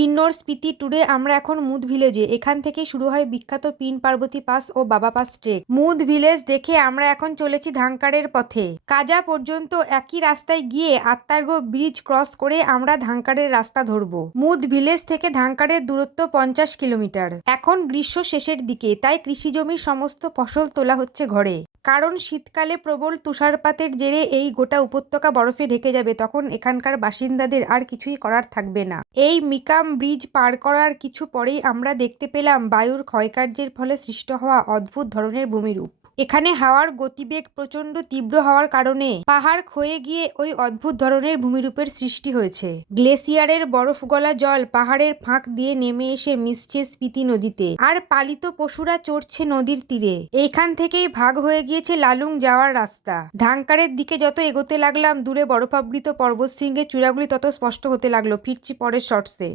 কিন্নর স্পিতি ট্যুরে আমরা এখন মুদ ভিলেজে। এখান থেকে শুরু হয় বিখ্যাত পিন পার্বতী পাস ও বাবা পাস ট্রেক। মুদ ভিলেজ দেখে আমরা এখন চলেছি ধাঙ্কারের পথে। কাজা পর্যন্ত একই রাস্তায় গিয়ে আত্মার্গ ব্রিজ ক্রস করে আমরা ধাঙ্কারের রাস্তা ধরবো। মুদ ভিলেজ থেকে ধাঙ্কারের দূরত্ব পঞ্চাশ কিলোমিটার। এখন গ্রীষ্ম শেষের দিকে, তাই কৃষি জমির সমস্ত ফসল তোলা হচ্ছে ঘরে। কারণ শীতকালে প্রবল তুষারপাতের জেরে এই গোটা উপত্যকা বরফে ঢেকে যাবে, তখন এখানকার বাসিন্দাদের আর কিছুই করার থাকবে না। এই মিকাম ব্রিজ পার করার কিছু পরেই আমরা দেখতে পেলাম বায়ুর ক্ষয়কার্যের ফলে সৃষ্ট হওয়া অদ্ভুত ধরনের ভূমিরূপ। এখানে হাওয়ার গতিবেগ প্রচণ্ড তীব্র হওয়ার কারণে পাহাড় ক্ষয়ে গিয়ে ওই অদ্ভুত ধরনের ভূমিরূপের সৃষ্টি হয়েছে। গ্লেসিয়ারের বরফ গলা জল পাহাড়ের ফাঁক দিয়ে নেমে এসে মিশছে স্পিতি নদীতে, আর পালিত পশুরা চড়ছে নদীর তীরে। এইখান থেকেই ভাগ হয়ে গিয়েছে লালুং যাওয়ার রাস্তা। ধাংকারের দিকে যত এগোতে লাগলাম, দূরে বরফাবৃত পর্বতশৃঙ্গের চূড়াগুলি তত স্পষ্ট হতে লাগল। ফিরছি পরের শর্টসে